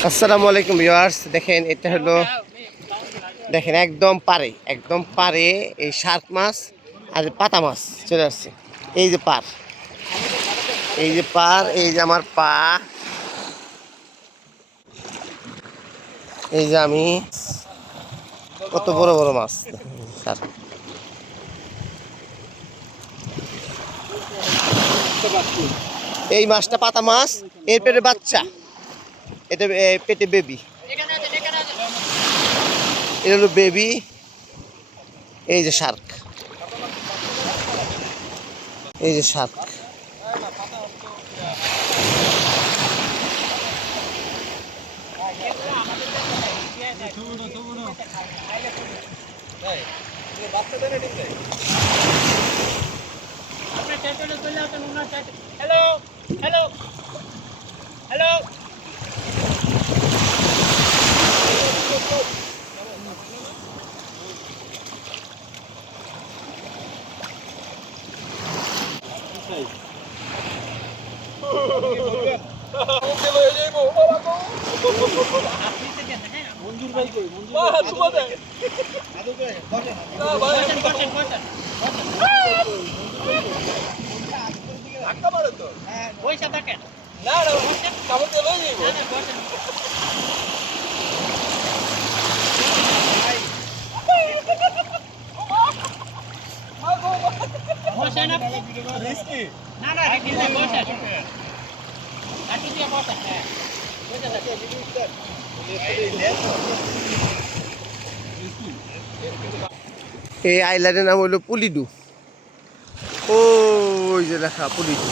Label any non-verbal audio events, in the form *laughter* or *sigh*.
আসসালামু আলাইকুম ভিউয়ার্স, দেখেন এটা হলো, দেখেন একদম পারে একদম পারে এই শার্ক মাছ আর পাতা মাছ চলে আসছে। এই যে পার, এই যে পার, এই যে আমার পা, এই যে আমি, কত বড় বড় মাছ শার্ক এই মাছটা পাতা মাছ, এর পেটে বাচ্চা। এটা পেটে বেবি এটা হলো বেবি এই যে শার্ক এই যে শার্ক হ্যালো পয়সা *laughs* দেখেন না না কামড় দিয়ে লয়ে যাইব। বসে না না না রিকি না বসে কাটি দিয়ে বসে হ্যাঁ। এই আইল্যান্ডের নাম হলো পুলিডু। ও যে লেখা, পুলিডু।